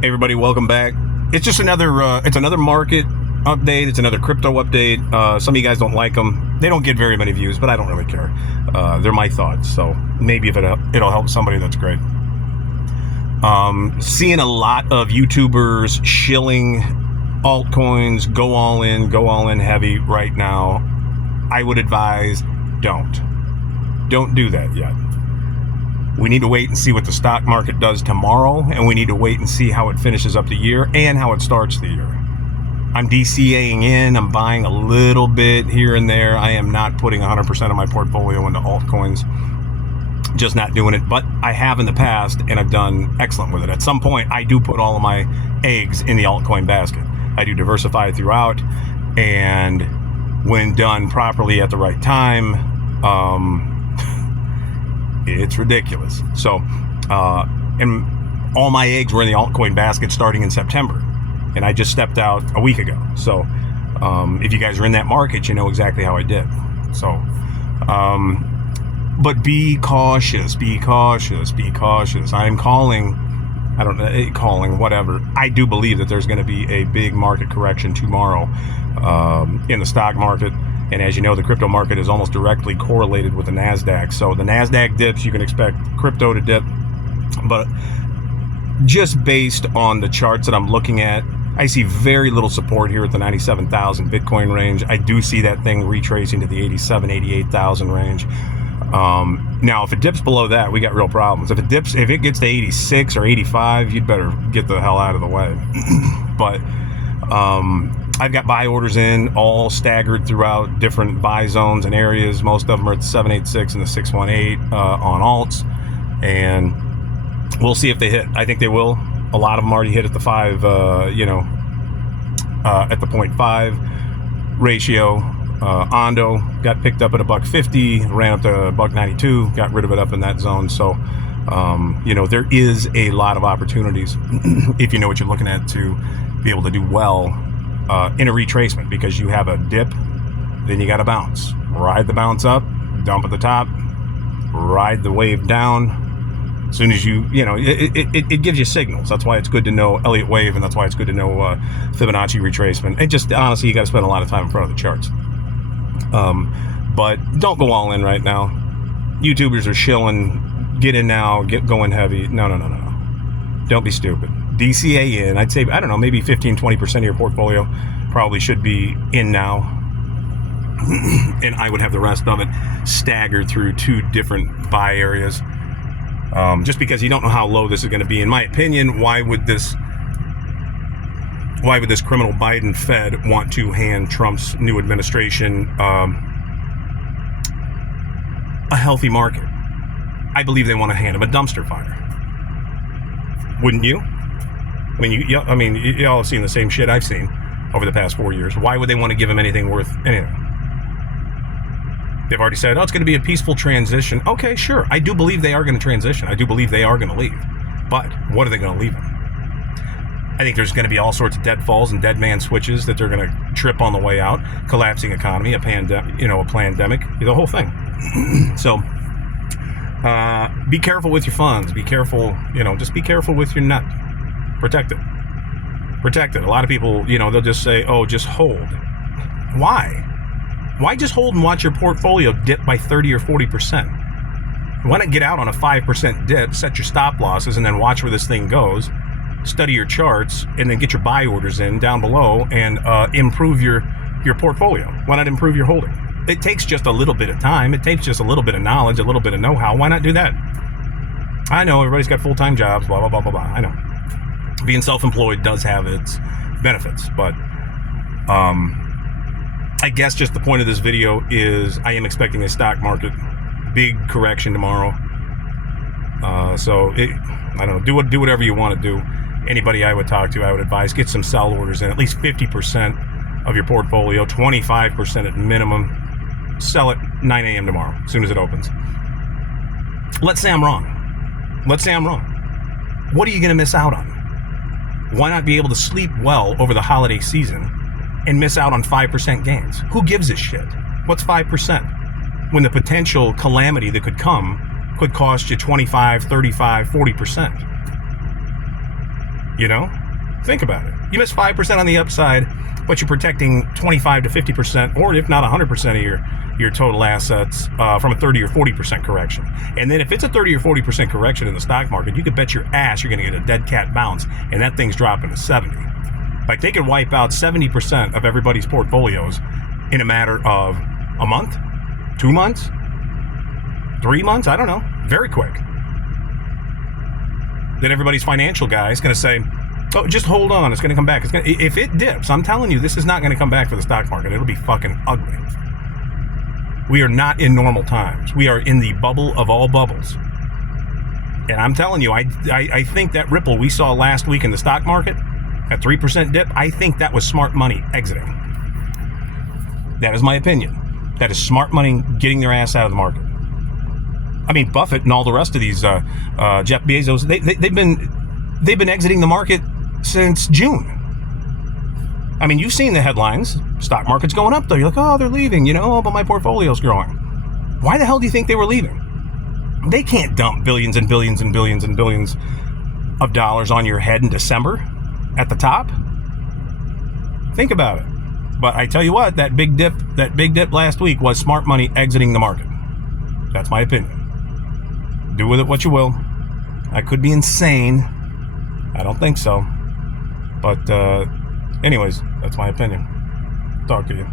Everybody, welcome back. It's just another market update. It's another crypto update. Some of you guys don't like them. They don't get very many views, but I don't really care. They're my thoughts, so maybe if it'll help somebody, that's great. Seeing a lot of YouTubers shilling altcoins, go all in heavy right now. I would advise don't do that yet. We need to wait and see what the stock market does tomorrow, and we need to wait and see how it finishes up the year and how it starts the year. I'm DCAing in, I'm buying a little bit here and there. I am not putting 100% of my portfolio into altcoins, just not doing it, but I have in the past, and I've done excellent with it. At some point, I do put all of my eggs in the altcoin basket. I do diversify throughout, and when done properly at the right time, it's ridiculous. So, and all my eggs were in the altcoin basket starting in September, and I just stepped out a week ago. So, if you guys are in that market, you know exactly how I did. So, but be cautious. I'm calling, whatever. I do believe that there's going to be a big market correction tomorrow in the stock market. And as you know, the crypto market is almost directly correlated with the NASDAQ. So the NASDAQ dips, you can expect crypto to dip. But just based on the charts that I'm looking at, I see very little support here at the 97,000 Bitcoin range. I do see that thing retracing to the 87, 88,000 range. Now, if it dips below that, we got real problems. If it gets to 86 or 85, you'd better get the hell out of the way. But I've got buy orders in, all staggered throughout different buy zones and areas. Most of them are at the 786 and the 618 on alts, and we'll see if they hit. I think they will. A lot of them already hit at the 5, at the 0.5 ratio. Ondo got picked up at $1.50, ran up to $1.92, got rid of it up in that zone. So, there is a lot of opportunities if you know what you're looking at to be able to do well in a retracement, because you have a dip, then you got to bounce. Ride the bounce up, dump at the top, ride the wave down. As soon as it gives you signals. That's why it's good to know Elliott wave, and that's why it's good to know Fibonacci retracement. It just, honestly, you got to spend a lot of time in front of the charts. But don't go all in right now. YouTubers are shilling. Get in now. Get going heavy. No. Don't be stupid. DCA in. I'd say, I don't know, maybe 15-20% of your portfolio probably should be in now. And I would have the rest of it staggered through 2 different buy areas. Just because you don't know how low this is going to be. In my opinion, why would this criminal Biden Fed want to hand Trump's new administration a healthy market? I believe they want to hand him a dumpster fire. Wouldn't you? I mean, y'all have seen the same shit I've seen over the past 4 years. Why would they want to give him anything worth anything? They've already said, it's going to be a peaceful transition. Okay, sure. I do believe they are going to transition. I do believe they are going to leave. But what are they going to leave him? I think there's going to be all sorts of deadfalls and dead man switches that they're going to trip on the way out. Collapsing economy, a pandemic, the whole thing. So, be careful with your funds. Be careful, just be careful with your nut. Protect it. A lot of people, they'll just say, just hold. Why? Why just hold and watch your portfolio dip by 30 or 40%? Why not get out on a 5% dip, set your stop losses, and then watch where this thing goes, study your charts, and then get your buy orders in down below and improve your portfolio? Why not improve your holding? It takes just a little bit of time. It takes just a little bit of knowledge, a little bit of know-how. Why not do that? I know everybody's got full-time jobs, blah, blah, blah, blah, blah. I know. Being self-employed does have its benefits, but I guess just the point of this video is I am expecting a stock market big correction tomorrow. So I don't know, do whatever you want to do. Anybody I would talk to, I would advise get some sell orders in, at least 50% of your portfolio, 25% at minimum. Sell it 9 a.m. tomorrow, as soon as it opens. Let's say I'm wrong. What are you going to miss out on? Why not be able to sleep well over the holiday season and miss out on 5% gains? Who gives a shit? What's 5%? When the potential calamity that could come could cost you 25, 35, 40%. You know? Think about it. You miss 5% on the upside, but you're protecting 25 to 50%, or if not 100% of your total assets from a 30 or 40% correction. And then if it's a 30 or 40% correction in the stock market, you could bet your ass you're going to get a dead cat bounce, and that thing's dropping to 70. Like, they could wipe out 70% of everybody's portfolios in a matter of a month, 2 months, 3 months, I don't know, very quick. Then everybody's financial guy is going to say, oh, just hold on, it's going to come back. If it dips, I'm telling you, this is not going to come back for the stock market. It'll be fucking ugly. We are not in normal times. We are in the bubble of all bubbles. And I'm telling you, I think that ripple we saw last week in the stock market, that 3% dip, I think that was smart money exiting. That is my opinion. That is smart money getting their ass out of the market. I mean, Buffett and all the rest of these, Jeff Bezos, they've been exiting the market since June. I mean, you've seen the headlines. Stock market's going up, though. You're like, oh, they're leaving, but my portfolio's growing. Why the hell do you think they were leaving? They can't dump billions and billions and billions and billions of dollars on your head in December at the top. Think about it. But I tell you what, that big dip last week was smart money exiting the market. That's my opinion. Do with it what you will. I could be insane. I don't think so. But anyways, that's my opinion. Talk to you.